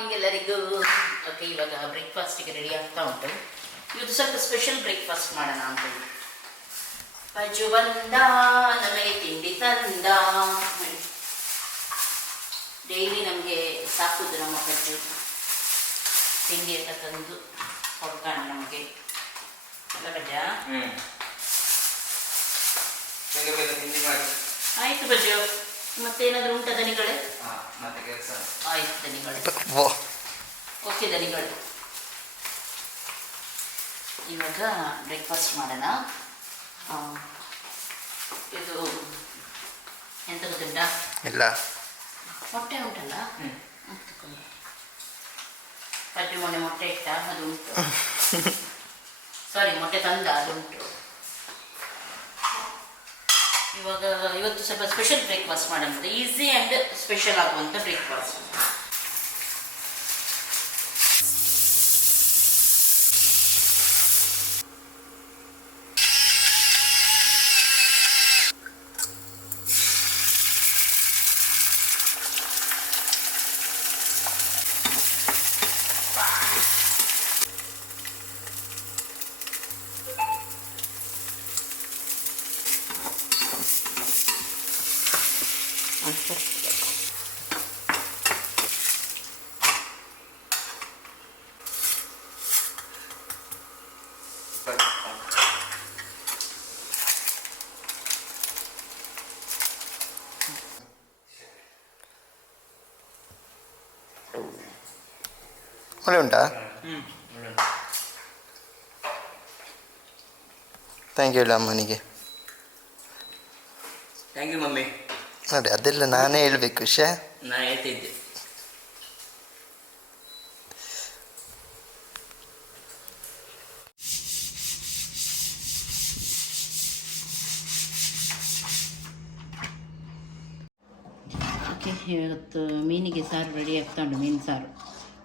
Morning ಎಲ್ಲರಿಗೂ. Okay, ಇವಾಗ ಬ್ರೇಕ್ಫಾಸ್ಟಿಗೆ ready ಆಗ್ತಾ ಉಂಟು. ಇವತ್ತು ಸ್ವಲ್ಪ ಸ್ಪೆಷಲ್ ಬ್ರೇಕ್ಫಾಸ್ಟ್ ಮಾಡೋಣ ಅಂತ. ಪಜ್ಜು ಬಂದ, ನಮಗೆ ತಿಂಡಿ ತಂದ. ಡೈಲಿ ನಮಗೆ ಸಾಕುದು ನಮ್ಮ ಪಜ್ಜು ತಿಂಡಿ ಅಂತ ತಂದು ಕೊಡ್ತಾನೆ ನಮಗೆ. ಅಲ್ಲ ಪಜ್ಜ? ಆಯ್ತು ಪಜ್ಜು. ಮತ್ತೇನಾದರೂ ಉಂಟ ದನಿಗಳೇ? ಆಯ್ತು ದನಿಗಳೇ. ಓಕೆ ದನಿಗಳು, ಇವಾಗ ಬ್ರೇಕ್ಫಾಸ್ಟ್ ಮಾಡೋಣ. ಇದು ಎಂತ ಗೊತ್ತುಂಟ? ಇಲ್ಲ, ಮೊಟ್ಟೆ ಉಂಟಲ್ಲ, ಪಜ್ಜು ಮೊನ್ನೆ ಮೊಟ್ಟೆ ಇಟ್ಟ, ಅದು ಉಂಟು. ಸಾರಿ, ಮೊಟ್ಟೆ ತಂದ, ಅದು ಉಂಟು. ಇವಾಗ ಇವತ್ತು ಸ್ವಲ್ಪ ಸ್ಪೆಷಲ್ ಬ್ರೇಕ್ಫಾಸ್ಟ್ ಮಾಡೋಣ. ಈಸಿ ಆ್ಯಂಡ್ ಸ್ಪೆಷಲ್ ಆಗುವಂಥ ಬ್ರೇಕ್ಫಾಸ್ಟ್. ಒಳ್ಳೆ ಉಂಟಾ? ಥ್ಯಾಂಕ್ ಯು ಅಮ್ಮನಿಗೆ. Thank you mummy. ನೋಡಿ, ಅದೆಲ್ಲ ನಾನೇ ಹೇಳ್ಬೇಕು. ನಾನು ಹೇಳ್ತಿದ್ದೆ. ಓಕೆ, ಇವತ್ತು ಮೀನಿಗೆ ಸಾರು ರೆಡಿ ಆಗ್ತಾ ಉಂಟು. ಮೀನು ಸಾರು,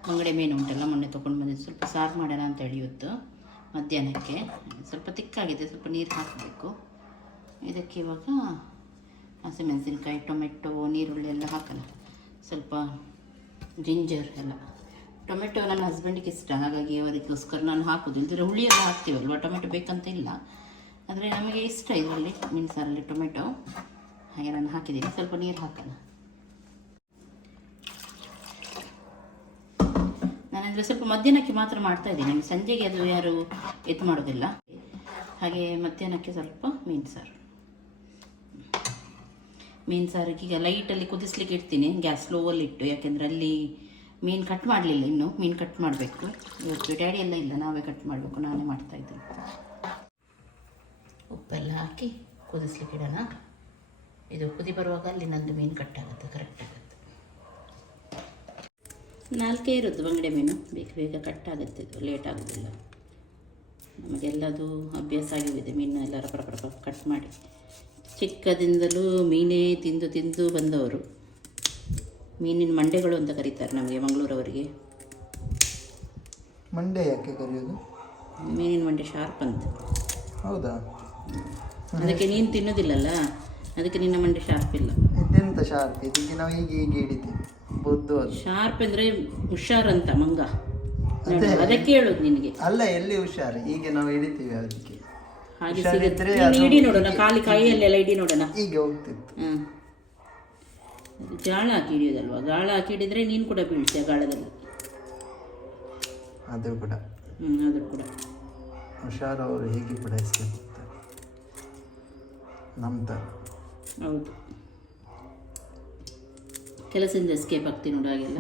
ಬಂಗಡೆ ಮೀನು ಉಂಟಲ್ಲ, ಮೊನ್ನೆ ತೊಗೊಂಡು ಬಂದಿದ್ದು. ಸ್ವಲ್ಪ ಸಾರು ಮಾಡೋಣ ಅಂತೇಳಿ ಇವತ್ತು ಮಧ್ಯಾಹ್ನಕ್ಕೆ. ಸ್ವಲ್ಪ ತಿಕ್ಕಾಗಿದೆ, ಸ್ವಲ್ಪ ನೀರು ಹಾಕಬೇಕು ಇದಕ್ಕೆ. ಇವಾಗ ಹಸಿಮೆಣಸಿನ್ಕಾಯಿ, ಟೊಮೆಟೊ, ನೀರುಳ್ಳಿ ಎಲ್ಲ ಹಾಕೋಣ. ಸ್ವಲ್ಪ ಜಿಂಜರ್ ಎಲ್ಲ. ಟೊಮೆಟೊ ನನ್ನ ಹಸ್ಬೆಂಡಿಗೆ ಇಷ್ಟ, ಹಾಗಾಗಿ ಅವರಿಗೋಸ್ಕರ ನಾನು ಹಾಕೋದು. ಇಲ್ದಿದ್ರೆ ಹುಳಿ ಎಲ್ಲ ಹಾಕ್ತೀವಲ್ವ, ಟೊಮೆಟೊ ಬೇಕಂತ ಇಲ್ಲ, ಆದರೆ ನಮಗೆ ಇಷ್ಟ ಇದರಲ್ಲಿ ಮೀನು ಸಾರಲ್ಲಿ ಟೊಮೆಟೊ. ಹಾಗೆ ನಾನು ಹಾಕಿದ್ದೀನಿ. ಸ್ವಲ್ಪ ನೀರು ಹಾಕೋಣ. ನಾನಂದರೆ ಸ್ವಲ್ಪ ಮಧ್ಯಾಹ್ನಕ್ಕೆ ಮಾತ್ರ ಮಾಡ್ತಾಯಿದ್ದೀನಿ, ಸಂಜೆಗೆ ಅದು ಯಾರು ಇದು ಮಾಡೋದಿಲ್ಲ. ಹಾಗೆ ಮಧ್ಯಾಹ್ನಕ್ಕೆ ಸ್ವಲ್ಪ ಮೀನು ಸಾರು. ಮೀನು ಸಾರಿಗೆ ಈಗ ಲೈಟಲ್ಲಿ ಕುದಿಸ್ಲಿಕ್ಕೆ ಇಡ್ತೀನಿ, ಗ್ಯಾಸ್ ಸ್ಲೋವಲ್ಲಿ ಇಟ್ಟು. ಯಾಕೆಂದರೆ ಅಲ್ಲಿ ಮೀನು ಕಟ್ ಮಾಡಲಿಲ್ಲ, ಇನ್ನು ಮೀನು ಕಟ್ ಮಾಡಬೇಕು. ಇವತ್ತು ಡ್ಯಾಡಿ ಎಲ್ಲ ಇಲ್ಲ, ನಾವೇ ಕಟ್ ಮಾಡಬೇಕು. ನಾನೇ ಮಾಡ್ತಾಯಿದ್ದೀನಿ. ಉಪ್ಪೆಲ್ಲ ಹಾಕಿ ಕುದಿಸ್ಲಿಕ್ಕೆ ಇಡೋಣ. ಇದು ಕುದಿ ಬರುವಾಗ ಅಲ್ಲಿ ನಂದು ಮೀನು ಕಟ್ ಆಗುತ್ತೆ, ಕರೆಕ್ಟ್ ಆಗುತ್ತೆ. 4 ಇರೋದು ಬಂಗಡೆ ಮೀನು, ಬೇಗ ಬೇಗ ಕಟ್ ಆಗುತ್ತೆ, ಇದು ಲೇಟ್ ಆಗೋದಿಲ್ಲ. ನಮಗೆಲ್ಲದು ಅಭ್ಯಾಸ ಆಗಿದೆ, ಮೀನು ಎಲ್ಲ ರಪ ಕಟ್ ಮಾಡಿ. ಚಿಕ್ಕದಿಂದಲೂ ಮೀನೇ ತಿಂದು ತಿಂದು ಬಂದವರು. ಮೀನಿನ ಮಂಡೆಗಳು ಅಂತ ಕರೀತಾರೆ ನಮಗೆ ಮಂಗಳೂರವರಿಗೆ. ಮಂಡೆ ಯಾಕೆ ಕರೆಯೋದು? ಮೀನಿನ ಮಂಡೆ ಶಾರ್ಪ್ ಅಂತ. ಹೌದಾ? ಅದಕ್ಕೆ ನೀನು ತಿನ್ನೋದಿಲ್ಲಲ್ಲ, ಅದಕ್ಕೆ ನಿನ್ನ ಮಂಡೆ ಶಾರ್ಪ್ ಇಲ್ಲ. ಇದೆಂತ ಶಾರ್ಪ್? ಇದಕ್ಕೆ ನಾವು ಹೀಗೆ ಹಿಡಿತೀವಿ. ಬುದ್ದು ಶಾರ್ಪ್ ಅಂದರೆ ಹುಷಾರಂತ ಮಂಗ, ಅದಕ್ಕೆ ಹೇಳೋದು ನಿನಗೆ. ಅಲ್ಲ, ಎಲ್ಲಿ ಹುಷಾರು? ಹೀಗೆ ನಾವು ಹಿಡಿತೀವಿ ಅದಕ್ಕೆ. ಹಾಗೆ ಸಿಗುತ್ತೆ. ಇಡಿ ನೋಡೋಣ, ಖಾಲಿ ಕೈಯಲ್ಲೆಲ್ಲ ಇಡಿ ನೋಡೋಣ. ಹೀಗೆ ಹೋಗ್ತಿತ್ತು. ಗಾಳ ಹಾಕಿ ಹಿಡಿಯೋದಲ್ವಾ? ಗಾಳ ಹಾಕಿ ಹಿಡಿದ್ರೆ ನೀನು ಕೂಡ ಬೀಳ್ತೀಯ ಗಾಳದಲ್ಲಿ. ಅದು ಕೂಡ ಅದು ಕೂಡ ಹುಷಾರು. ಅವರು ಹೇಗೆ ಪಡಾಯಿಸ್ತಾರೆ ನಮ್ಮ ಥರ. ಹೌದು, ಕೆಲಸದಿಂದ ಎಸ್ಕೇಪ್ ಆಗ್ತೀನಿ ನೋಡು, ಹಾಗೆಲ್ಲ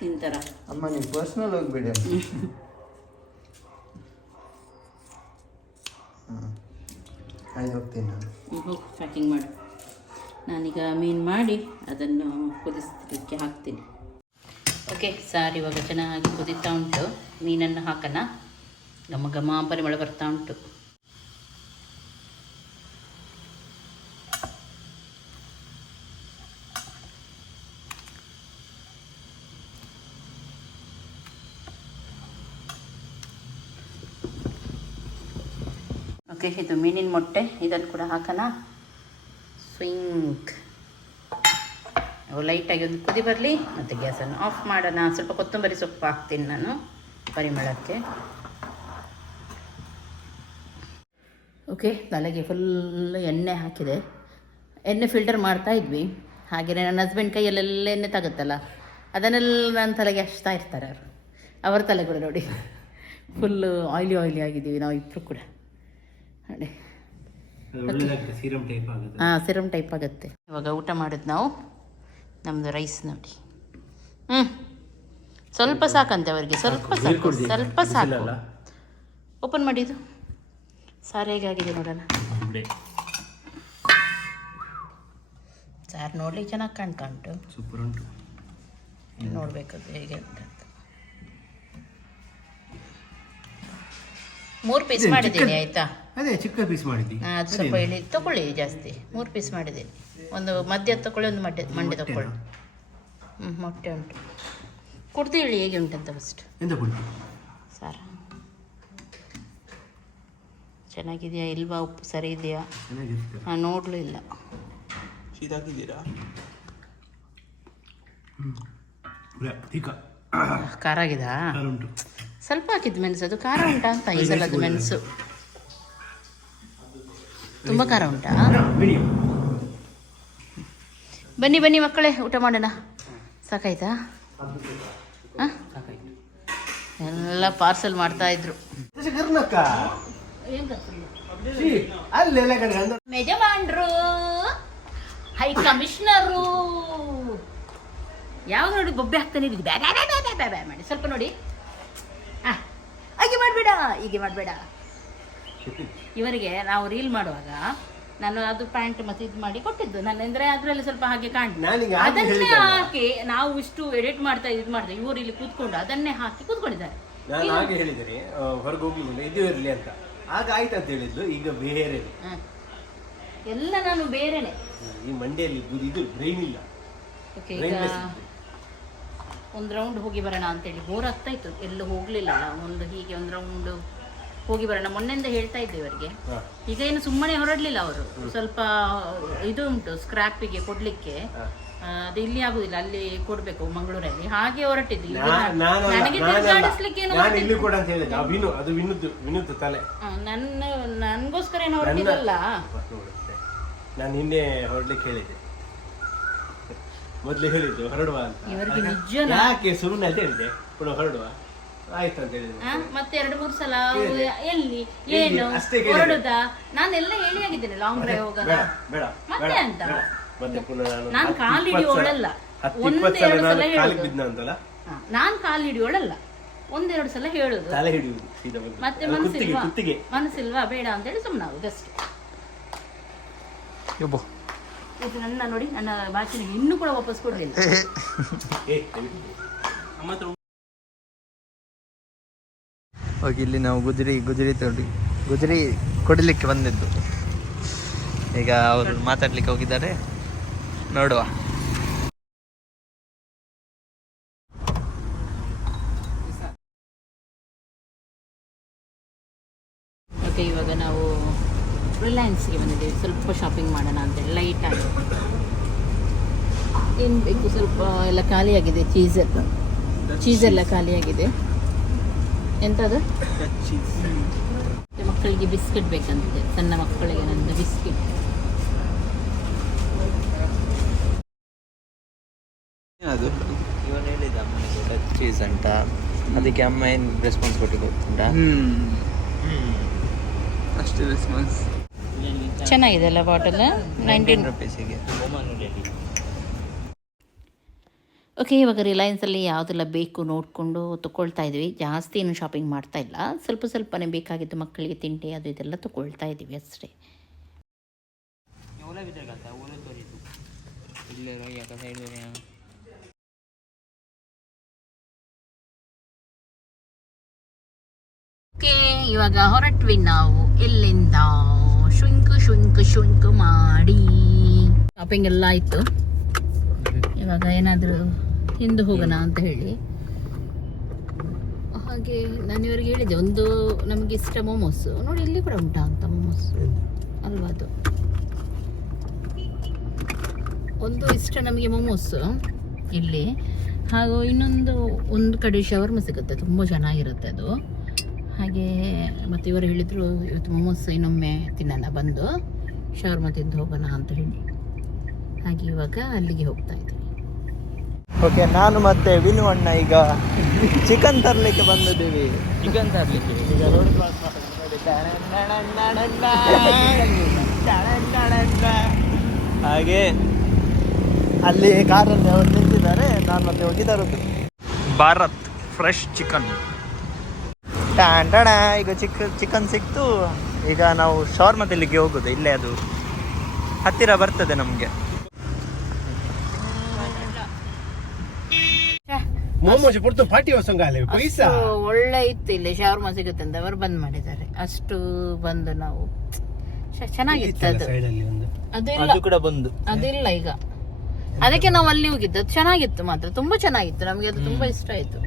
ನಿಂತರ. ಅಮ್ಮ, ನೀವು ಪರ್ಸ್ನಲ್ ಹೋಗ್ಬೇಡಿ. ಆಯ್ತು, ಹೋಗ್ತೀನಿ ನಾನು. ಹೋಗಿ ಪ್ಯಾಕಿಂಗ್ ಮಾಡು. ನಾನೀಗ ಮೀನು ಮಾಡಿ ಅದನ್ನು ಕುದಿಸಲಿಕ್ಕೆ ಹಾಕ್ತೀನಿ. ಓಕೆ, ಸಾರು ಇವಾಗ ಚೆನ್ನಾಗಿ ಕುದೀತಾ ಉಂಟು. ಮೀನನ್ನು ಹಾಕೋಣ. ಘಮ ಘಮ ಪರಿಮಳ ಬರ್ತಾ ಉಂಟು. ಓಕೆ, ಇದು ಮೀನಿನ ಮೊಟ್ಟೆ, ಇದನ್ನು ಕೂಡ ಹಾಕೋಣ. ಸ್ವಿಂಗ್. ಲೈಟಾಗಿ ಒಂದು ಕುದಿ ಬರಲಿ ಮತ್ತು ಗ್ಯಾಸನ್ನು ಆಫ್ ಮಾಡೋಣ. ಸ್ವಲ್ಪ ಕೊತ್ತಂಬರಿ ಸೊಪ್ಪು ಹಾಕ್ತೀನಿ ನಾನು ಪರಿಮಳಕ್ಕೆ. ಓಕೆ, ತಲೆಗೆ ಫುಲ್ ಎಣ್ಣೆ ಹಾಕಿದೆ. ಎಣ್ಣೆ ಫಿಲ್ಟರ್ ಮಾಡ್ತಾಯಿದ್ವಿ. ಹಾಗೆಯೇ ನನ್ನ ಹಸ್ಬೆಂಡ್ ಕೈಯಲ್ಲೆಲ್ಲ ಎಣ್ಣೆ ತಗುತ್ತಲ್ಲ, ಅದನ್ನೆಲ್ಲ ನನ್ನ ತಲೆಗೆ ಹಚ್ತಾ ಇರ್ತಾರೆ ಅವರು. ಅವರ ತಲೆ ಕೂಡ ನೋಡಿ ಫುಲ್ಲು ಆಯ್ಲಿ ಆಗಿದ್ದೀವಿ ನಾವು ಇಬ್ಬರು ಕೂಡ. ನೋಡಿ, ಹಾಂ, ಸಿರಮ್ ಟೈಪ್ ಆಗುತ್ತೆ. ಇವಾಗ ಊಟ ಮಾಡೋದು ನಾವು. ನಮ್ಮದು ರೈಸ್ ನೋಡಿ. ಸ್ವಲ್ಪ ಸಾಕಂತೆ ಅವರಿಗೆ, ಸ್ವಲ್ಪ ಸಾಕು. ಓಪನ್ ಮಾಡಿದ್ದು ಸಾರು ಹೇಗಾಗಿದೆ ನೋಡೋಣ. ಸಾರು ನೋಡ್ಲಿಕ್ಕೆ ಚೆನ್ನಾಗಿ ಕಾಣ್ತಾ ಉಂಟು. ಸೂಪರ್ ಉಂಟು. ನೋಡಬೇಕದು ಹೇಗೆ ಉಂಟಂತ. 3 ಪೀಸ್ ಮಾಡಿದ್ದೀನಿ ಆಯಿತಾ. ಅದೇ ಚಿಕ್ಕ ಪೀಸ್ ಮಾಡಿದ್ದಿ. ಅದು ಸ್ವಲ್ಪ ಹೇಳಿ ತಗೊಳ್ಳಿ ಜಾಸ್ತಿ. 3 ಪೀಸ್ ಮಾಡಿದ್ದೀನಿ. ಒಂದು ಮಧ್ಯ ತಗೊಳ್ಳಿ, ಒಂದು ಮಂಡೆ ತಗೊಳ್ಳಿ. ಮೊಟ್ಟೆ ಉಂಟು. ಕುಡ್ದು ಹೇಳಿ ಹೇಗೆ ಉಂಟಂತ ಫಸ್ಟ್. ಎಂತ ಕುಡ್ದು? ಸಾರು ಚೆನ್ನಾಗಿದೆಯಾ ಇಲ್ವಾ, ಉಪ್ಪು ಸರಿ ಇದೆಯಾ? ನಾನು ನೋಡಲೂ ಇಲ್ಲ. ಇದಾಗಿದ್ದೀರಾ? ಖಾರ ಆಗಿದಾ? ಸ್ವಲ್ಪ ಹಾಕಿದ್ದು ಮೆಣಸು. ಅದು ಖಾರ ಉಂಟಾ ಅಂತ ಈ ಸಲದ್ದು ಮೆಣಸು ತುಂಬ ಖಾರ ಉಂಟಾ? ಬನ್ನಿ ಮಕ್ಕಳೇ, ಊಟ ಮಾಡೋಣ. ಸಾಕಾಯ್ತಾ? ಹಾಂ, ಎಲ್ಲ ಪಾರ್ಸಲ್ ಮಾಡ್ತಾ ಇದ್ರು. ಯಜಮಾನ್ರು, ಹೈ ಕಮಿಷನರು ಯಾವಾಗ ನೋಡಿ ಬೊಬ್ಬೆ ಹಾಕ್ತಾನೆ ಇದ್ದೀವಿ. ಬ್ಯಾ ಮಾಡಿ ಸ್ವಲ್ಪ ನೋಡಿ. ಹಾಗೆ ಮಾಡಬೇಡ. ಇವರಿಗೆ ನಾವು ರೀಲ್ ಮಾಡುವಾಗ ನಾನು ಅದು ಪ್ಯಾಂಟ್ ಮತ್ತೆ ಇದು ಮಾಡಿ ಕೊಟ್ಟಿದ್ದು ನಾನು. ಅಂದರೆ ಅದರಲ್ಲಿ ಸ್ವಲ್ಪ ಹಾಗೆ ಕಾಣ್ತದೆ. ಅದನ್ನೇ ಹಾಕಿ ನಾವು ಇಷ್ಟು ಎಡಿಟ್ ಮಾಡ್ತಾ ಇವರು ಇಲ್ಲಿ ಕೂತ್ಕೊಂಡು ಅದನ್ನೇ ಹಾಕಿ ಕೂತ್ಕೊಂಡಿದ್ದಾರೆ. ನಾನು ಹಾಗೆ ಹೇಳಿದರೆ ಹೊರಗೆ ಹೋಗ್ಲಿ ಇದು ಇರಲಿ ಅಂತ. ಆಗ ಆಯ್ತು ಅಂತ ಹೇಳಿದ್ಲು. ಈಗ ಬೇರೆ ಎಲ್ಲ ನಾನು ಬೇರೆನೆ. ಈ ಮಂಡ್ಯಲ್ಲಿ ಇದು ಬ್ರೈನ್ ಇಲ್ಲ. ಓಕೆ, ಈಗ ಒಂದು ರೌಂಡ್ ಹೋಗಿ ಬರೋಣ ಅಂತೇಳಿ. ಬೋರ್ ಆಗ್ತಾ ಇತ್ತು, ಎಲ್ಲೂ ಹೋಗ್ಲಿಲ್ಲ. ಒಂದು ರೌಂಡ್ ಹೋಗಿ ಬರೋಣ ಮೊನ್ನೆಯಿಂದ ಹೇಳ್ತಾ ಇದ್ದೆ ಇವರಿಗೆ. ಈಗ ಏನು ಸುಮ್ಮನೆ ಹೊರಡ್ಲಿಲ್ಲ ಅವರು. ಸ್ವಲ್ಪ ಇದು ಉಂಟು ಸ್ಕ್ರಾಪಿಗೆ ಕೊಡ್ಲಿಕ್ಕೆ. ಅದು ಇಲ್ಲಿ ಆಗುದಿಲ್ಲ, ಅಲ್ಲಿ ಕೊಡ್ಬೇಕು ಮಂಗಳೂರಲ್ಲಿ. ಹಾಗೆ ಹೊರಟಿದ್ದು. ನನಗೆ ನನ್ಗೋಸ್ಕರ ಏನು ಹೊರಟಿದ್ದಲ್ಲ. ನಾನು ನಿನ್ನೆ ಹೊರಡ್ಲಿಕ್ಕೆ ಹೇಳಿದ್ದೆ, ಮೊದ್ಲು ಹೇಳಿದ್ದು ಹೊರಡುವ ಅಂತ. ಇವರಿಗೆ ನಿಜ ಯಾಕೆ ಸುಮ್ಮನೆ ಅಂತ ಹೇಳಿದೆ, ಪುನಃ ಹೊರಡುವ ಆಯ್ತು ಅಂತ ಹೇಳಿದೆ. ಮತ್ತೆ 2-3 ಸಲ ಎಲ್ಲಿ ಏನು ಹೊರಡುದಾ? ನಾನೆಲ್ಲ ಹೇಳಿ ಆಗಿದ್ದೇನೆ ಲಾಂಗ್ ಡ್ರೈವ್ ಹೋಗೋದ ಮತ್ತೆ ಅಂತ. ನಾನು ಕಾಲು ಹಿಡಿಯೋಳಲ್ಲ, 1-2 ಸಲ ಹೇಳುದು. ನಾನು ಕಾಲು ಹಿಡಿಯೋಳಲ್ಲ, 1-2 ಸಲ ಹೇಳುದು. ಮತ್ತೆ ಮನಸ್ಸಿಲ್ವಾ ಬೇಡ ಅಂತ ಹೇಳಿ ಸುಮ್ಮನಾಗುದು ಅಷ್ಟೇ. ಇದು ನನ್ನ ನೋಡಿ, ನನ್ನ ಭಾಷೆಗೆ ಇನ್ನೂ ಕೂಡ ವಾಪಸ್ ಕೊಡ್ಲಿಲ್ಲ. ಹೋಗಿ ಇಲ್ಲಿ ನಾವು ಗುಜರಿ ಕೊಡಲಿಕ್ಕೆ ಬಂದಿದ್ದು. ಈಗ ಅವರು ಮಾತಾಡ್ಲಿಕ್ಕೆ ಹೋಗಿದ್ದಾರೆ, ನೋಡುವ. ಓಕೆ, ಇವಾಗ ನಾವು ರಿಲಯನ್ಸ್ಗೆ ಬಂದಿದ್ದೀವಿ. ಸ್ವಲ್ಪ ಶಾಪಿಂಗ್ ಮಾಡೋಣ ಅಂತೇಳಿ ಲೈಟಾಗಿ. ಏನು ಬೇಕು ಸ್ವಲ್ಪ ಎಲ್ಲ ಖಾಲಿಯಾಗಿದೆ. ಚೀಸೆಲ್ಲ ಖಾಲಿಯಾಗಿದೆ. ಎಂಥದ್ದು ಮಕ್ಕಳಿಗೆ ಬಿಸ್ಕೆಟ್ ಬೇಕಂತಿದೆ, ಸಣ್ಣ ಮಕ್ಕಳಿಗೆ ನಂದು ಬಿಸ್ಕೆಟ್. ಅದು ಇವನು ಹೇಳಿದ ಅಮ್ಮನಿಗೆ ಟಚ್ ಚೀಸ್ ಅಂತ. ಅದಕ್ಕೆ ಅಮ್ಮ ಏನು ರೆಸ್ಪಾನ್ಸ್ ಕೊಟ್ಟಿದ್ದು ಗೊತ್ತುಂಟಾ? ಅಷ್ಟು ರೆಸ್ಪಾನ್ಸ್ ಚೆನ್ನಾಗಿದೆ ಅಲ್ಲ ಬಾಟಲ್. 19 ರೂಪೀಸಿಗೆ. ಓಕೆ, ಇವಾಗ ರಿಲಯನ್ಸಲ್ಲಿ ಯಾವುದೆಲ್ಲ ಬೇಕು ನೋಡಿಕೊಂಡು ತೊಗೊಳ್ತಾ ಇದ್ವಿ. ಜಾಸ್ತಿ ಏನು ಶಾಪಿಂಗ್ ಮಾಡ್ತಾ ಇಲ್ಲ, ಸ್ವಲ್ಪನೇ ಬೇಕಾಗಿತ್ತು ಮಕ್ಕಳಿಗೆ ತಿಂಡಿ ಅದು ಇದೆಲ್ಲ ತೊಗೊಳ್ತಾ ಇದ್ದೀವಿ ಅಷ್ಟೇ. ಓಕೆ, ಇವಾಗ ಹೊರಟ್ವಿ ನಾವು ಇಲ್ಲಿಂದ. ಶುಂಕ್ ಮಾಡಿ ಶಾಪಿಂಗ್ ಎಲ್ಲ ಆಯಿತು. ಇವಾಗ ಏನಾದರೂ ಹಿಂದೆ ಹೋಗೋಣ ಅಂತ ಹೇಳಿ ಹಾಗೆ ನಾನು ಇವರಿಗೆ ಹೇಳಿದೆ, ಒಂದು ನಮಗೆ ಇಷ್ಟ ಮೊಮೋಸ್ ನೋಡಿ, ಇಲ್ಲಿ ಕೂಡ ಉಂಟಾ ಅಂತ ಮೊಮೋಸ್ ಅಲ್ವಾ? ಅದು ಒಂದು ಇಷ್ಟ ನಮಗೆ ಮೊಮೋಸ್ ಇಲ್ಲಿ, ಹಾಗೂ ಒಂದು ಕಡೆ ಶವರ್ಮ ಸಿಗುತ್ತೆ, ತುಂಬ ಚೆನ್ನಾಗಿರುತ್ತೆ ಅದು. ಹಾಗೆ ಮತ್ತು ಇವರು ಹೇಳಿದರು ಇವತ್ತು ಮೊಮೋಸ್ ಇನ್ನೊಮ್ಮೆ ತಿನ್ನೋಣ, ಬಂದು ಶವರ್ಮ ತಿಂದು ಹೋಗೋಣ ಅಂತ ಹೇಳಿ. ಹಾಗೆ ಇವಾಗ ಅಲ್ಲಿಗೆ ಹೋಗ್ತಾ ಇದ್ದೀವಿ. ಓಕೆ, ನಾನು ಮತ್ತೆ ವಿನು ಅಣ್ಣ ಈಗ ಚಿಕನ್ ತರಲಿಕ್ಕೆ ಬಂದಿದ್ದೀವಿ. ಚಿಕನ್ ತರಲಿಕ್ಕೆ ಈಗ ರೋಡ್ ಕ್ರಾಸ್ ಮಾಡಿ ಹಾಗೆ ಅಲ್ಲಿ ಕಾರಲ್ಲಿ ಅವರು ನಿಂತಿದ್ದಾರೆ, ನಾನು ಮತ್ತೆ ಹೋಗಿ ತರೋದು. ಭಾರತ್ ಫ್ರೆಶ್ ಚಿಕನ್ ಈಗ ಚಿಕನ್ ಸಿಕ್ತು. ಈಗ ನಾವು ಶವರ್ಮ ತಿನ್ನಲಿಕ್ಕೆ ಹೋಗೋದು, ಇಲ್ಲೇ ಅದು ಹತ್ತಿರ ಬರ್ತದೆ ನಮಗೆ. ಮೊಮೋಸ್ ಪುರ್ತು ಪಾಟಿ ಹೊಸಂಗಾಲೆ ಪೈಸಾ ಒಳ್ಳೆ ಇತ್ತು, ಇಲ್ಲಿ ಶವರ್ಮ ಸಿಗುತ್ತೆ ಅಂತ ಅವರು ಬಂದ್ ಮಾಡಿದ್ದಾರೆ. ಅಷ್ಟು ಬಂದು ನಾವು ಚೆನ್ನಾಗಿತ್ತು ಅದು. ಅದು ಕೂಡ ಬಂದು ಅದಿಲ್ಲ ಈಗ, ಅದಕ್ಕೆ ನಾವು ಅಲ್ಲಿ ಹೋಗಿದ್ದು. ಅದು ಚೆನ್ನಾಗಿತ್ತು, ಮಾತ್ರ ತುಂಬಾ ಚೆನ್ನಾಗಿತ್ತು, ನಮ್ಗೆ ಅದು ತುಂಬಾ ಇಷ್ಟ ಆಯ್ತು.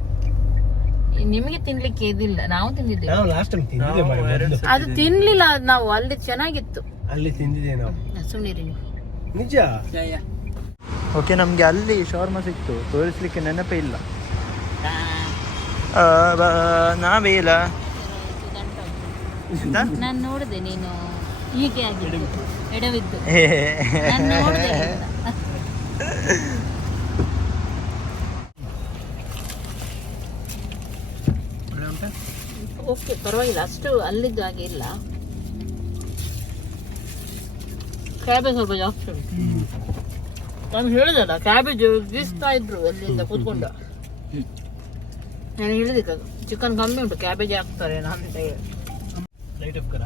ನಿಮಗೆ ತಿನ್ಲಿಕ್ಕೆ ಇದಿಲ್ಲ, ನಾವು ತಿಂದಿದ್ದೇವೆ. ನಾವು ಲಾಸ್ಟ್ ಟೈಮ್ ತಿಂದಿದ್ದೆ, ಅದು ತಿನ್ಲಿಲ್ಲ ನಾವು, ಅಲ್ಲಿ ಚೆನ್ನಾಗಿತ್ತು. ಅಲ್ಲಿ ತಿಂದಿದ್ದೆ ನಾವು. ಸುಮ್ಮನಿರಿ ನೀವು. ನಿಜ. ಓಕೆ, ನಮಗೆ ಅಲ್ಲಿ ಶವರ್ಮ ಸಿಕ್ತು, ತೋರಿಸ್ಲಿಕ್ಕೆ ನೆನಪೇ ಇಲ್ಲ. ನಾವೇಲ ನಾನು ನೋಡಿದೆ ನೀನು ಹೀಗೆ ಆಗಿದ್ದು ಎಡವಿದ್ದು, ನಾನು ನೋಡಿದೆ. ಓಕೆ, ಪರವಾಗಿಲ್ಲ, ಅಷ್ಟು ಅಲ್ಲಿದ್ದು ಹಾಗೆ ಇಲ್ಲ. ಕ್ಯಾಬೇಜ್ ಸ್ವಲ್ಪ ಜಾಸ್ತಿ ಉಂಟು. ನಾನು ಹೇಳಿದಲ್ಲ, ಕ್ಯಾಬೇಜ್ ಗೀಸ್ತಾ ಇದ್ರು ಎಲ್ಲಿಂದ ಕೂತ್ಕೊಂಡು. ನಾನು ಹೇಳಿದೆ ಚಿಕನ್ ಕಮ್ಮಿ ಉಂಟು, ಕ್ಯಾಬೇಜ್ ಹಾಕ್ತಾರೆ ಅಂತ ಹೇಳಿ. ಲೈಟ್ ಆಫ್ ಕರ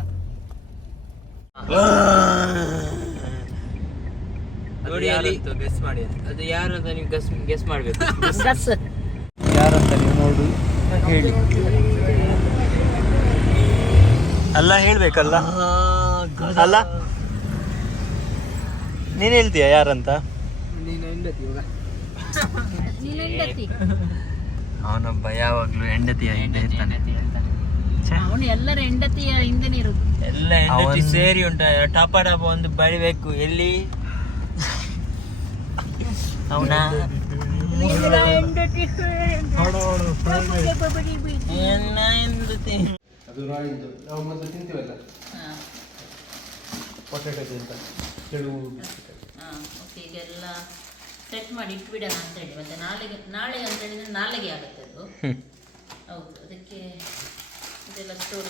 ನೋಡಿ, ಅಲ್ಲಿ ಗೆಸ್ ಮಾಡಿ, ಅದು ಯಾರು ಅಂತ ನೀವು ಗೆಸ್ ಮಾಡಬೇಕು. ಯಾರಂತ ನೀವು ನೋಡು, ಹೇಳಿ. ಅಲ್ಲ ಹೇಳ್ಬೇಕಲ್ಲ, ಅಲ್ಲ ನೀನ್ ಹೇಳ್ತೀಯ ಯಾರಂತ? ಅವನೊಬ್ಬ ಯಾವಾಗ್ಲೂ ಹೆಂಡತಿಯ ಹಿಂದೆ ಇರ್ತಾನೆ. ಅವನು ಎಲ್ಲರ ಹೆಂಡತಿಯ ಹಿಂದೆನೇ ಇರುದು. ಎಲ್ಲ ಹೆಂಡತಿ ಸೇರಿ ಉಂಟ, ಟಪ ಟಪ ಒಂದು ಬಳಿಬೇಕು. ಎಲ್ಲಿ ಅವನ ಅದು ರಾಯಿಂದು ನಾವು ಮೊದಲು ತಿಂತೀವಲ್ಲ, ಪೊಟ್ಯಾಟೊ ಅಂತ ತೆಳು. ಓಕೆ, ಈಗೆಲ್ಲ ಸೆಟ್ ಮಾಡಿ ಇಟ್ಬಿಡೋಣ ಅಂತ ಹೇಳಿ. ಮತ್ತೆ ನಾಳೆ ಅಂತ ಹೇಳಿದ್ರೆ ನಾಳೆಗೆ ಆಗುತ್ತೆ ಅದು. ಹೌದು, ಅದಕ್ಕೆ ಇದೆಲ್ಲ ಸ್ಟೋರ್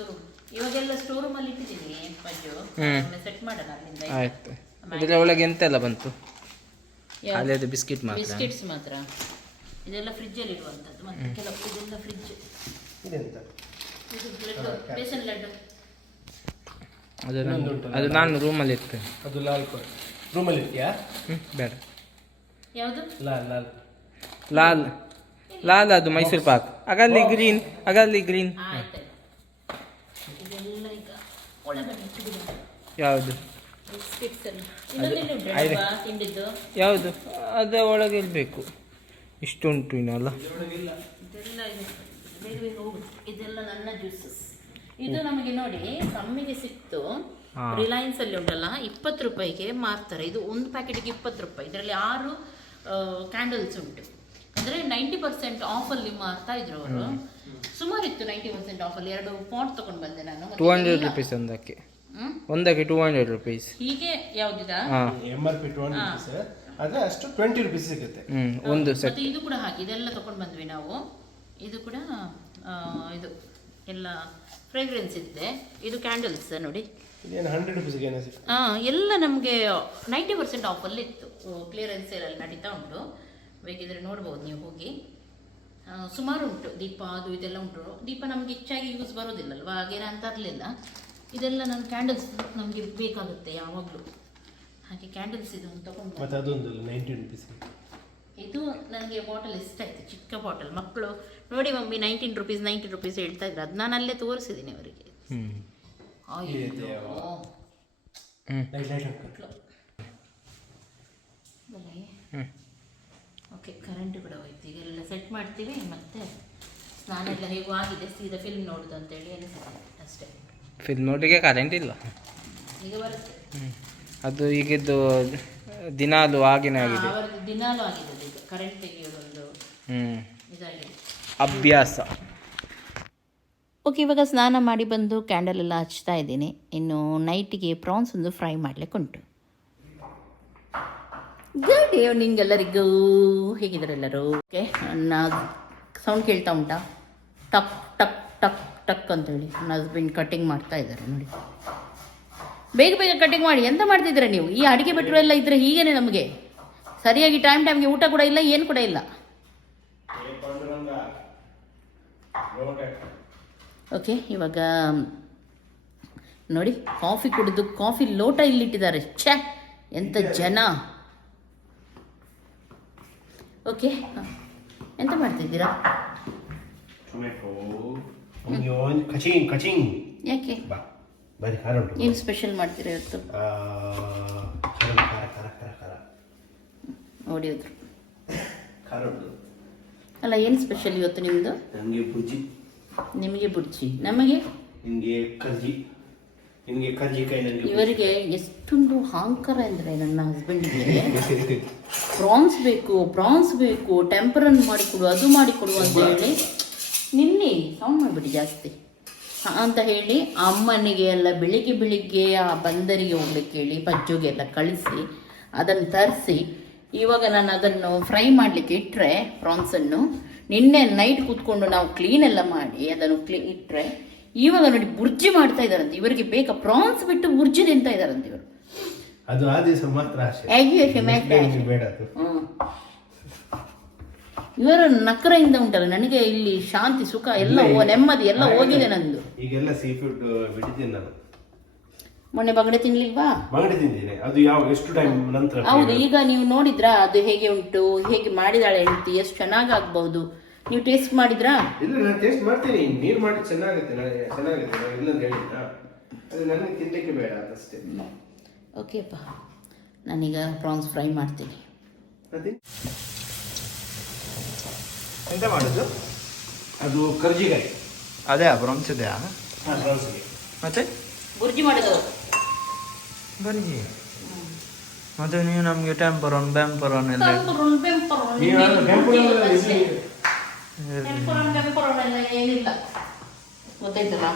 ರೂಮ್ ಇವಾಗೆಲ್ಲ ಸ್ಟೋರ್ ರೂಮ್ ಅಲ್ಲಿ ಇಟ್ಟಿದ್ದೀನಿ ಪಜ್ಜು. ಸೆಟ್ ಮಾಡೋಣ ಅಲ್ಲಿಂದ. ಆಯ್ತು. ಇದರ ಒಳಗೆ ಎಂತೆಲ್ಲ ಬಂತು? ಅಲ್ಲೇ ಬಿಸ್ಕಿಟ್ ಮಾತ್ರ, ಬಿಸ್ಕಿಟ್ಸ್ ಮಾತ್ರ. ಇದೆಲ್ಲ ಫ್ರಿಜ್ಜಲ್ಲಿ ಇಡುವಂಥದ್ದು. ಮತ್ತೆ ಕೆಲವು ಇದೆಲ್ಲ ಫ್ರಿಜ್. ಇದೆಂತ? ಇದು ಲಡ್ಡು, ಬೇಸನ್ ಲಡ್ಡು. ಅದು ನಾನು ರೂಮಲ್ಲಿ ಇರ್ತೇನೆ. ಅದು ಲಾಲ್ ರೂಮಲ್ಲಿ ಇರ್ತೀಯಾ? ಬೇಡ. ಯಾವುದು? ಲಾಲ್ ಲಾಲ್ ಅದು ಮೈಸೂರು ಪಾಕ್. ಆಗಲ್ಲಿ ಗ್ರೀನ್, ಆಗಲ್ಲಿ ಗ್ರೀನ್. ಆಯ್ತು, ಇದೆಲ್ಲ ಈಗ ಒಳಗಡೆ ಇಟ್ಟಿದ್ದೀನಿ. ಯಾವುದು? ಬಿಸ್ಕಿಟ್ಸ್ ಎಲ್ಲ ಇನ್ನೊಂದೆಲ್ಲ ಉಂಟು ತಿಂಡಿದ್ದು. ಯಾವುದು? ಅದ ಒಳಗೆ ಇರಬೇಕು. ಇಷ್ಟುಂಟು ಇನ್ನಲ್ಲ. ಇದೆಲ್ಲ ಬೇಗ ಬೇಗ ಹೋಗುದು. ಇದೆಲ್ಲ ನನ್ನ ಜ್ಯೂಸಸ್. ಇದು ನಮಗೆ ನೋಡಿ ಕಮ್ಮಿಗೆ ಸಿಕ್ತು. ರಿಲಯನ್ಸ್ ಅಲ್ಲಿ ಉಂಟಲ್ಲ, 20 ರೂಪಾಯಿಗೆ ಮಾರ್ತಾರೆ. ಇದು ಒಂದು ಪ್ಯಾಕೆಟ್ಗೆ 20 ರೂಪಾಯಿ. ಇದರಲ್ಲಿ 6 ಕ್ಯಾಂಡಲ್ಸ್ ಉಂಟು. ಅಂದ್ರೆ 90% ಆಫ್ ಅಲ್ಲಿ ಮಾರ್ತಾ ಇದ್ರು ಅವರು. ಸುಮಾರು ಇತ್ತು 90% ಆಫ್ ಅಲ್ಲಿ. 2 ಪಾಟ್ ತಗೊಂಡು ಬಂದೆ ನಾನು. 200 ರೂಪೀಸ್ ಒಂದಕ್ಕೆ. ಒಂದಕ್ಕೆ 200 ರೂಪೀಸ್ ಹೀಗೆ. ಯಾವುದಿದ MRP 200 ರೂಪೀಸ್, ಆದ್ರೆ ಅಷ್ಟು 20 ರೂಪೀಸ್ ಸಿಗುತ್ತೆ ಒಂದು ಸೆಟ್. ಮತ್ತೆ ಇದು ಕೂಡ ಹಾಗೆ, ಇದೆಲ್ಲ ತಗೊಂಡು ಬಂದ್ವಿ ನಾವು. ಇದು ಕೂಡ ಇದು ಎಲ್ಲ ಫ್ರೇಗ್ರೆನ್ಸ್ ಇದೆ. ಇದು ಕ್ಯಾಂಡಲ್ಸ್ ನೋಡಿ. ಇದೇನು 100 ರೂಪೀಸ್ಗೆ ಏನೋ ಸಿಗುತ್ತೆ. ಎಲ್ಲ ನಮಗೆ 90% ಆಫಲ್ಲಿ ಇತ್ತು. ಕ್ಲಿಯರೆನ್ಸ್ ಸೇಲಲ್ಲಿ ನಡೀತಾ ಉಂಟು. ಬೇಕಿದ್ರೆ ನೋಡ್ಬೋದು ನೀವು ಹೋಗಿ. ಸುಮಾರು ಉಂಟು. ದೀಪ ಅದು ಇದೆಲ್ಲ ಉಂಟು. ದೀಪ ನಮಗೆ ಹೆಚ್ಚಾಗಿ ಯೂಸ್ ಬರೋದಿಲ್ಲಲ್ವಾ, ಹಾಗೇನಂತ ತರಲಿಲ್ಲ. ಇದೆಲ್ಲ ನನ್ನ ಕ್ಯಾಂಡಲ್ಸ್ ನಮಗೆ ಬೇಕಾಗುತ್ತೆ ಯಾವಾಗಲೂ. ಹಾಗೆ ಕ್ಯಾಂಡಲ್ಸ್ ಇದು ತಗೊಂಡು. ಮತ್ತೆ ಅದೊಂದು 90 ರೂಪೀಸ್. ಇದು ನನಗೆ ಬಾಟಲ್ ಇಷ್ಟ ಆಯಿತು, ಚಿಕ್ಕ ಬಾಟಲ್. ಮಕ್ಕಳು ನೋಡಿ ಮಮ್ಮಿ 19 ರೂಪೀಸ್ 90 ರೂಪೀಸ್ ಹೇಳ್ತಾ ಇದ್ರು. ಅದು ನಾನು ಅಲ್ಲೇ ತೋರಿಸಿದ್ದೀನಿ ಅವರಿಗೆ. ಓಕೆ, ಕರೆಂಟ್ ಕೂಡ ಹೋಯ್ತು. ಈಗೆಲ್ಲ ಸೆಟ್ ಮಾಡ್ತೀವಿ. ಮತ್ತೆ ಸ್ನಾನ ಎಲ್ಲ ಹೇಗೂ ಆಗಿದೆ, ಸೀದಾ ಫಿಲ್ಮ್ ನೋಡುದು ಅಂತೇಳಿ ಅನಿಸಿದೆ ಅಷ್ಟೇ. ಫಿಲ್ಮ್ ನೋಡಲಿಕ್ಕೆ ಕರೆಂಟ್ ಇಲ್ಲ ಈಗ ಬರುತ್ತೆ. ಅದು ಈಗಿದ್ದು ದಿನಾಲು ಆಗಿನ ಆಗಿದೆ. ಅವರದ್ದು ದಿನಾಲೂ ಆಗಿದೆ ಈಗ ಕರೆಂಟ್ ತೆಗೆಯೋದೊಂದು ಇದಾಗಿದೆ ಅಭ್ಯಾಸ. ಓಕೆ, ಇವಾಗ ಸ್ನಾನ ಮಾಡಿ ಬಂದು ಕ್ಯಾಂಡಲ್ ಎಲ್ಲ ಹಚ್ತಾ ಇದ್ದೀನಿ. ಇನ್ನು ನೈಟಿಗೆ ಪ್ರಾನ್ಸ್ ಒಂದು ಫ್ರೈ ಮಾಡಲಿಕ್ಕೆ ಉಂಟು. ಗುಡ್ ಈವ್ನಿಂಗ್ ಎಲ್ಲರಿಗೂ, ಹೇಗಿದ್ದಾರೆ ಎಲ್ಲರೂ? ಓಕೆ, ನನ್ನ ಸೌಂಡ್ ಕೇಳ್ತಾ ಉಂಟಾ? ಟಕ್ ಟಕ್ ಟಕ್ ಟಕ್ ಅಂತೇಳಿ ನನ್ನ ಹಸ್ಬೆಂಡ್ ಕಟ್ಟಿಂಗ್ ಮಾಡ್ತಾ ಇದ್ದಾರೆ ನೋಡಿ. ಬೇಗ ಬೇಗ ಕಟ್ಟಿಂಗ್ ಮಾಡಿ. ಎಂತ ಮಾಡ್ತಿದ್ದೀರಾ ನೀವು? ಈ ಅಡುಗೆ ಬಿಟ್ಟರು ಎಲ್ಲ ಇದ್ದರೆ ಹೀಗೇನೆ ನಮಗೆ. ಸರಿಯಾಗಿ ಟೈಮ್ಗೆ ಊಟ ಕೂಡ ಇಲ್ಲ, ಏನು ಕೂಡ ಇಲ್ಲ. ಓಕೆ, ಇವಾಗ ನೋಡಿ ಕಾಫಿ ಕುಡಿದು ಕಾಫಿ ಲೋಟ ಇಲ್ಲಿಟ್ಟಿದ್ದಾರೆ. ಛೇ, ಎಂಥ ಜನ. ಓಕೆ, ಎಂತ ಮಾಡ್ತಿದ್ದೀರಾ? Tomato onion ಕಚಿಂಗ್ ಕಚಿಂಗ್. ಯಾಕೆ? ಬರೀ ಖಾರ ಉಂಟು. ಏನು ಸ್ಪೆಷಲ್ ಮಾಡ್ತೀರಾ ಇವತ್ತು? ಖಾರ ಖಾರ ಖಾರ ಖಾರ ಹೊಡಿಯೋದ್ರು ಖಾರ ಉಂಟು. ಅಲ್ಲ, ಏನು ಸ್ಪೆಷಲ್ ಇವತ್ತು ನಿಮ್ಮದು? ನನಗೆ ಬುಜ್ಜಿ, ನಿಮಗೆ ಬುಡ್ಚಿ, ನಮಗೆ ನಿನಗೆ ಕರ್ಜಿ. ನಿನಗೆ ಕರ್ಜಿಕಾಯಿ, ನನಗೆ ಇವರಿಗೆ ಎಷ್ಟೊಂದು ಅಹಂಕಾರ ಅಂದರೆ ನನ್ನ ಹಸ್ಬೆಂಡಿಗೆ ಪ್ರಾನ್ಸ್ ಬೇಕು, ಟೆಂಪರನ್ ಮಾಡಿಕೊಡು, ಅದು ಮಾಡಿಕೊಡು ಅಂತ ಹೇಳಿ ನಿನ್ನೆ ಸೌಂಡ್ ಮಾಡಿಬಿಟ್ಟು ಜಾಸ್ತಿ ಅಂತ ಹೇಳಿ ಅಮ್ಮನಿಗೆ ಎಲ್ಲ ಬೆಳಿಗ್ಗೆ ಆ ಬಂದರಿಗೆ ಹೋಗ್ಲಿಕ್ಕೆ ಹೇಳಿ ಪಜ್ಜುಗೆಲ್ಲ ಕಳಿಸಿ ಅದನ್ನು ತರಿಸಿ ಇವಾಗ ನಾನು ಅದನ್ನು ಫ್ರೈ ಮಾಡಲಿಕ್ಕೆ ಇಟ್ಟರೆ ಪ್ರಾನ್ಸನ್ನು ನಿನ್ನೆ ನೈಟ್ ಕೂತ್ಕೊಂಡು ನಾವು ಕ್ಲೀನ್ ಎಲ್ಲ ಮಾಡಿ ಅದನ್ನು ಇಟ್ಟರೆ ಇವಾಗ ನೋಡಿ ಬುರ್ಜಿ ಮಾಡ್ತಾ ಇದ್ದಾರಂತೆ. ಇವರಿಗೆ ಬೇಕಾ ಪ್ರಾನ್ಸ್ ಬಿಟ್ಟು ಬುರ್ಜಿ ತಿಂತಾ ಇದ್ದಾರಂತೆ ಇವರು. ಅದು ಆ ದಿವಸ ಮಾತ್ರ ಆಸೆ. ಬೇಡ ಅದು. ಇವರ ನಕರೆಯಿಂದ ಉಂಟಲ್ಲ, ನನಗೆ ಇಲ್ಲಿ ಶಾಂತಿ ಸುಖ ಎಲ್ಲ ನೆಮ್ಮದಿ ಎಲ್ಲ ಹೋಗಿದೆ ನಂದು. ಈಗೆಲ್ಲ ಸೀ ಫುಡ್ ಬಿಟ್ಟಿದ್ದೀನಿ ನಾನು. ಮೊನ್ನೆ ಬಂಗಡೆ ತಿನ್ಲಿಲ್ವಾ? ಬಂಗಡೆ ತಿಂದಿದ್ದೀನಿ. ಅದು ಎಷ್ಟು ಟೈಮ್ ನಂತರ? ಹೌದು, ಈಗ ನೀವು ನೋಡಿದ್ರಾ ಅದು ಹೇಗೆ ಉಂಟು, ಹೇಗೆ ಮಾಡಿದಾಳೆ ಹೆಂಡತಿ, ಎಷ್ಟು ಚೆನ್ನಾಗಿ ಆಗ್ಬಹುದು. ನೀವು ಟೇಸ್ಟ್ ಮಾಡಿದ್ರಾ? ಇಲ್ಲ, ನಾನು ಟೇಸ್ಟ್ ಮಾಡ್ತೀನಿ. ನೀರು ಮಾಡಿ ಚೆನ್ನಾಗುತ್ತೆ, ನಾನು ಇಲ್ಲ ಹೇಳಿದ್ದ. ಅದು ನನಗೆ ತಿನ್ನಲಿಕ್ಕೆ ಬೇಡ ಅಷ್ಟೇ. ಓಕೆಪ್ಪ, ನಾನೀಗ ಪ್ರಾನ್ಸ್ ಫ್ರೈ ಮಾಡ್ತೀನಿ. ಎಂತ ಮಾಡೋದು? ಅದು ಕರ್ಜಿಕಾಯಿ. ಅದೇ ಪ್ರಾನ್ಸ್ ಇದೆಯಾ? ಪ್ರಾನ್ಸ್ಗೆ ಮತ್ತೆ ಬುರ್ಜಿ ಮಾಡೋದು ಬರೀ. ಮತ್ತೆ ನೀವು ನಮಗೆ ಟೆಂಪರೋನ್ ಬ್ಯಾಂಪರೋನ್ ಎಲ್ಲ ಎಲ್ಲ ಏನಿಲ್ಲ, ಗೊತ್ತಾಯ್ತಲ್ಲ.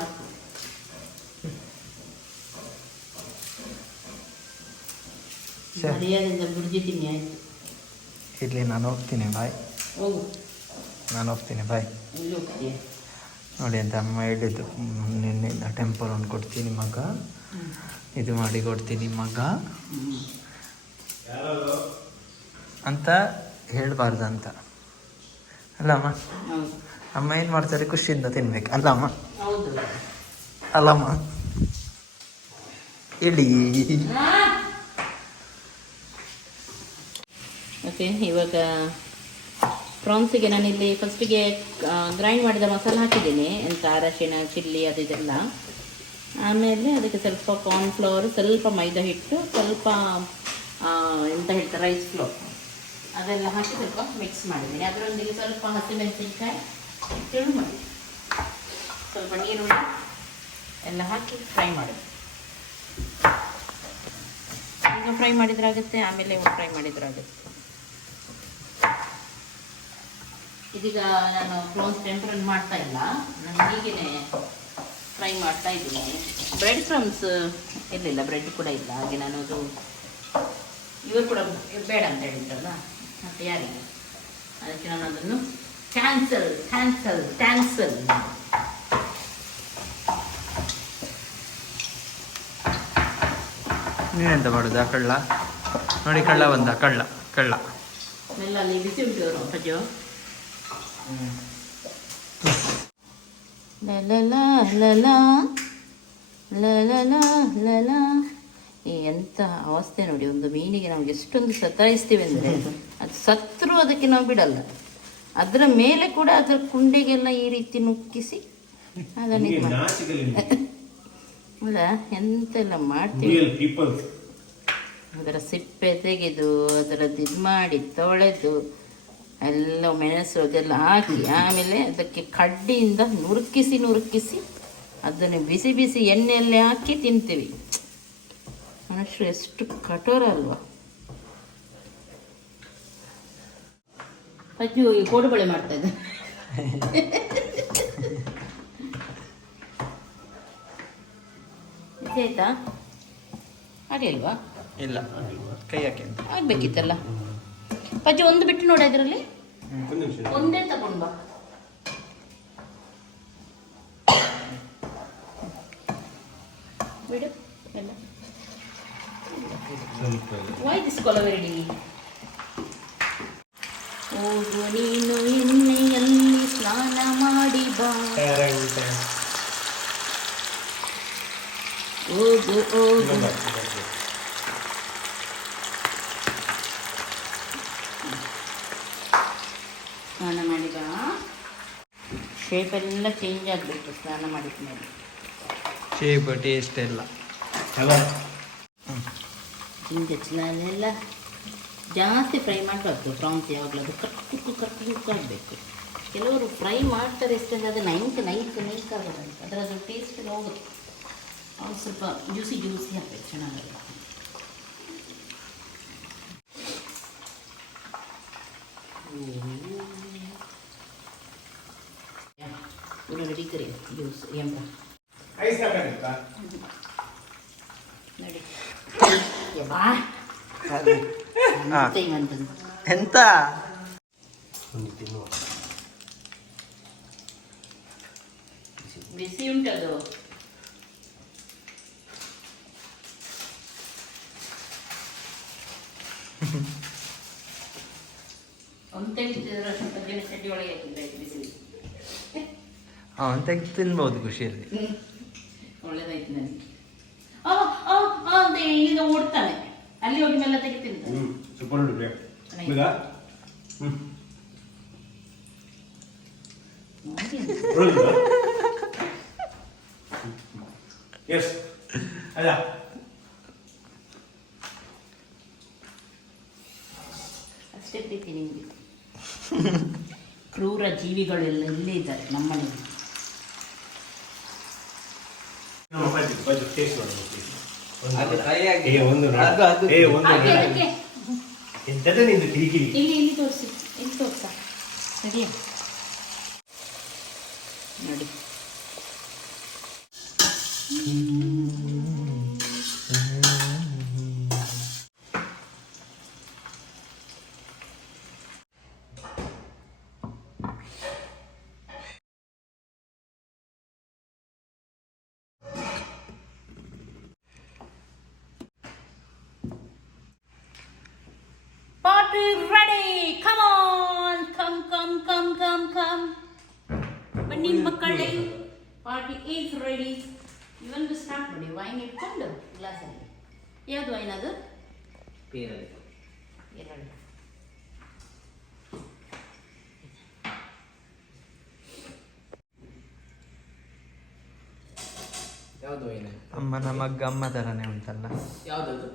ಮರ್ಯಾದೆಯಿಂದ ಬುರ್ಜಿ ತಿನ್ನಿ ಆಯ್ತು. ಇರ್ಲಿ, ನಾನು ಹೋಗ್ತೀನಿ ಬಾಯ್. ಹೋಗು. ನಾನು ಹೋಗ್ತೀನಿ ಬಾಯ್. ಎಲ್ಲಿ ಹೋಗ್ತೀಯ? ನೋಡಿ ಅಂತ ಅಮ್ಮ ಹೇಳಿದ್ದು, ನಿನ್ನೆಯಿಂದ ಟೆಂಪರೋನ್ ಕೊಡ್ತೀನಿ ಮಗ, ಇದು ಮಾಡಿ ಕೊಡ್ತೀನಿ ಮಗ ಅಂತ ಹೇಳಬಾರ್ದು ಅಂತ ಅಲ್ಲಮ್ಮ. ಅಮ್ಮ ಏನು ಮಾಡ್ತಾರೆ, ಖುಷಿಯಿಂದ ತಿನ್ಬೇಕು ಅಲ್ಲಮ್ಮ. ಹೌದು ಅಲ್ಲಮ್ಮ, ಹೇಳಿ. ಓಕೆ, ಇವಾಗ ಪ್ರಾನ್ಸಿಗೆ ನಾನಿಲ್ಲಿ ಫಸ್ಟಿಗೆ ಗ್ರೈಂಡ್ ಮಾಡಿದ ಮಸಾಲೆ ಹಾಕಿದ್ದೀನಿ, ಎಂತ ಅರಶಿನ, ಚಿಲ್ಲಿ ಅದು ಇದೆಲ್ಲ. ಆಮೇಲೆ ಅದಕ್ಕೆ ಸ್ವಲ್ಪ ಕಾರ್ನ್ಫ್ಲವರ್, ಸ್ವಲ್ಪ ಮೈದಾ ಹಿಟ್ಟು, ಸ್ವಲ್ಪ ಎಂತ ಹೇಳ್ತಾರೆ ರೈಸ್ ಫ್ಲೋರ್, ಅದೆಲ್ಲ ಹಾಕಿ ಸ್ವಲ್ಪ ಮಿಕ್ಸ್ ಮಾಡಿದ್ದೀನಿ. ಅದರೊಂದಿಗೆ ಸ್ವಲ್ಪ ಹಸಿಮೆಣಸಿನ್ಕಾಯಿ ತೆಳು ಮಾಡಿ, ಸ್ವಲ್ಪ ನೀರುಳ್ಳಿ ಎಲ್ಲ ಹಾಕಿ ಫ್ರೈ ಮಾಡಿ. ಈಗ ಫ್ರೈ ಮಾಡಿದ್ರಾಗುತ್ತೆ, ಆಮೇಲೆ ಫ್ರೈ ಮಾಡಿದ್ರಾಗುತ್ತೆ. ಇದೀಗ ನಾನು ಪ್ರಾನ್ಸ್ ಟೆಂಪರನ್ ಮಾಡ್ತಾ ಇಲ್ಲ, ನಾನು ಹೀಗೇ ಫ್ರೈ ಮಾಡ್ತಾ ಇದ್ದೀನಿ. ಬ್ರೆಡ್ ಕ್ರಮ್ಸ್ ಇರಲಿಲ್ಲ, ಬ್ರೆಡ್ ಕೂಡ ಇಲ್ಲ, ಹಾಗೆ ನಾನು ಅದು ಇವರು ಕೂಡ ಬೇಡ ಅಂತ ಹೇಳಿದ್ರಲ್ಲ, ಮತ್ತು ಯಾರಿಗೆ, ಅದಕ್ಕೆ ನಾನು ಅದನ್ನು ಕ್ಯಾನ್ಸಲ್. ನೀನೆಂತ ಮಾಡೋದು? ಕಳ್ಳ ನೋಡಿ, ಕಳ್ಳ ಬಂದ, ಕಳ್ಳ ಎಲ್ಲ ಅಲ್ಲಿ ಬಿಸಿ ಉಂಟು ಅವರು ಅಪ್ಪಜ್ಜೋ. ಎಂಥ ಅವಸ್ಥೆ ನೋಡಿ, ಒಂದು ಮೀನಿಗೆ ನಾವು ಎಷ್ಟೊಂದು ಸತಾಯಿಸ್ತೀವಿ ಅಂದರೆ ಅದು ಸತ್ರು ಅದಕ್ಕೆ ನಾವು ಬಿಡಲ್ಲ. ಅದರ ಮೇಲೆ ಕೂಡ ಅದರ ಕುಂಡೆಗೆಲ್ಲ ಈ ರೀತಿ ನುಕ್ಕಿಸಿ ಅದನ್ನು ಅಲ್ಲ ಎಂತೆಲ್ಲ ಮಾಡ್ತೀವಿ. ಅದರ ಸಿಪ್ಪೆ ತೆಗೆದು ಅದರದ್ದು ಇದು ಮಾಡಿ ತೊಳೆದು ಎಲ್ಲ ಮೆಣಸು ಅದೆಲ್ಲ ಹಾಕಿ ಆಮೇಲೆ ಅದಕ್ಕೆ ಕಡ್ಡಿಯಿಂದ ನುರುಕಿಸಿ ಅದನ್ನು ಬಿಸಿ ಎಣ್ಣೆಯಲ್ಲೇ ಹಾಕಿ ತಿಂತೀವಿ. ಮನುಷ್ಯರು ಎಷ್ಟು ಕಠೋರ ಅಲ್ವಾ. ಅಜ್ಜು ಈ ಕೋಡುಬಳೆ ಮಾಡ್ತಾ ಇದ್ದ. ಆಯ್ತಾ ಅಡಿ ಅಲ್ವಾ? ಇಲ್ಲ ಕೈ ಹಾಕಿ ಆಗ್ಬೇಕಿತ್ತಲ್ಲ. ಪಜ್ಜು ಒಂದು ಬಿಟ್ಟು ನೋಡ ಇದರಲ್ಲಿ ಒಂದು ನಿಮಿಷ. ಒಂದೇ ತಗೊಂಡ್ ಬಾ. ಬಿಡು ಎಲ್ಲ. ವೈ ದಿಸ್ ಕೊಲವೆರಡಿ? ಹೋಗು ನೀನು ಎಣ್ಣೆಯಲ್ಲಿ ಸ್ನಾನ ಮಾಡಿ ಬಾ. ಹೋಗು ಹೋಗು. ಸ್ನಾನ ಮಾಡಿ ಬಾ. ಶೇಪ್ ಎಲ್ಲ ಚೇಂಜ್ ಆಗಬೇಕು ಸ್ನಾನ ಮಾಡಿದ ಮೇಲೆ. ಶೇಪ್ ಟೇಸ್ಟ್ ಎಲ್ಲ ಹಿಂಗೆ ಎಲ್ಲ ಜಾಸ್ತಿ ಫ್ರೈ ಮಾಡಬಾರ್ದು. ಪ್ರಾನ್ಸ್ ಯಾವಾಗಲೂ ಅದು ಕರ್ಕು ಆಗಬೇಕು. ಕೆಲವರು ಫ್ರೈ ಮಾಡ್ತಾರೆ ಎಷ್ಟಂದ್ರೆ ಅದು ನೈಂಕ್ ಆಗೋದಂತ, ಅದರದ್ದು ಟೇಸ್ಟ್ ಎಲ್ಲ ಹೋಗುತ್ತೆ. ಅವ್ರು ಸ್ವಲ್ಪ ಜ್ಯೂಸಿ ಹಾಕಬೇಕು, ಚೆನ್ನಾಗಲ್ಲ. ರೆಡಿ ಕರಿ ಜ್ಯೂಸ್ ಎಂಬ ಐಸ್ ಹಾಕಬೇಕಾ? ನೋಡಿ ಎಂತ ಬಿಸಿ ಉಂಟದು. ಒಂದು ತೆಗಿತಿದ್ರೆ ಸ್ವಲ್ಪ ಜನ ಚಡ್ಡಿ ಒಳಗೆ ಹಾಕಿದ್ರೆ ಬಿಸಿ ಅವನು ತೆಗೆದು ತಿನ್ಬೋದು ಖುಷಿಯಲ್ಲಿ. ಒಳ್ಳೇದಾಯ್ತು ನನಗೆ. ಈಗ ಓಡ್ತಾನೆ, ಅಲ್ಲಿ ಹೋಗಿ ಮೇಲೆ ತೆಗಿತೀನಿ. ಸೂಪರ್ ಉಂಟು ಈಗ. ಎಸ್ ಅಲ್ಲ ಅಷ್ಟೇ ಪ್ರೀತಿ ನಿಮಗೆ. ಕ್ರೂರ ಜೀವಿಗಳೆಲ್ಲ ಇಲ್ಲೇ ಇದ್ದಾರೆ ನಮ್ಮನೆಯಲ್ಲಿ. ಟೇಸ್ಟ್ ಮಾಡಬೇಕು. ಅದು ಫ್ರೈ ಆಗಿ ಒಂದು ಅದು ಎಂತದ ನಿಂದು ಕಿರಿಕಿರಿ. ಇಲ್ಲಿ ತೋರಿಸಿ, ಇಲ್ಲಿ ತೋರ್ಸ ಸರಿಯಾ? ನೋಡಿ party ready. Come on, come. ಬನ್ನಿ ಮಕ್ಕಳೇ, ಪಾರ್ಟಿ ಈಸ್ ರೆಡಿ. ಇವೊಂದು ಸ್ಟಾರ್ಟ್ ಮಾಡಿ. ವೈನ್ ಇಟ್ಕೊಂಡು ಗ್ಲಾಸಲ್ಲಿ. ಯಾವುದು ವೈನ್ ಅದು? ಎರಡು. ಯಾವುದು ವೈನ್? ಅಮ್ಮನ ಮಗ್ಗ ಅಮ್ಮ ಥರನೇ ಉಂಟಲ್ಲ. ಯಾವುದದು?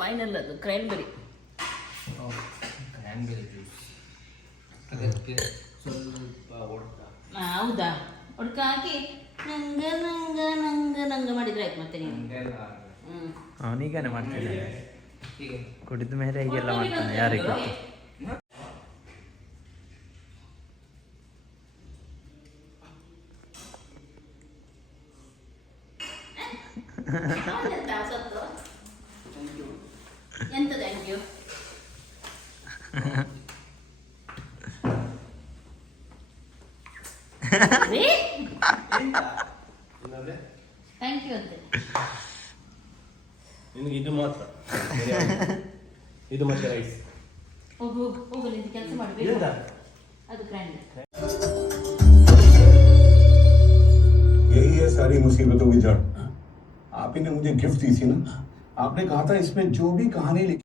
ವೈನ್ ಅಲ್ಲ, ಅದು ಕ್ರ್ಯಾನ್ಬೆರಿ. Cranberry juice. ಅದಕ್ಕೆ ಸ್ವಲ್ಪ ಹೊಡ್ಕ. ಹೌದಾ? ಹೊಡ್ಕ ಹಾಕಿ ನಂಗ ಮಾಡಿದ್ರೆ ಆಯ್ತು. ಮತ್ತೆ ನೀವು ಅವನಿಗಾನೆ ಮಾಡ್ತಿದ್ದಾನೆ, ಕುಡಿದ ಮೇಲೆ ಹೀಗೆಲ್ಲ ಮಾಡ್ತಾನೆ, ಯಾರಿಗೆ ಗೊತ್ತು. ಎಂತ ಥ್ಯಾಂಕ್ ಯು. ಥ್ಯಾಂಕ್ ಯು ಅಂತೆ. ನಿನಗೆ ಇದು ಮಾತ್ರ, ಇದು ಮತ್ತೆ ರೈಸ್. ಹೋಗು ನಿಂದು ಕೆಲಸ ಮಾಡಬೇಕು. ಅದು ಕ್ರ್ಯಾನ್ಬೆರಿ. यही है सारी मुसीबतों की जड़। आप ही ने मुझे गिफ्ट दी थी ना, आपने कहा था इसमें जो भी कहानी लिखी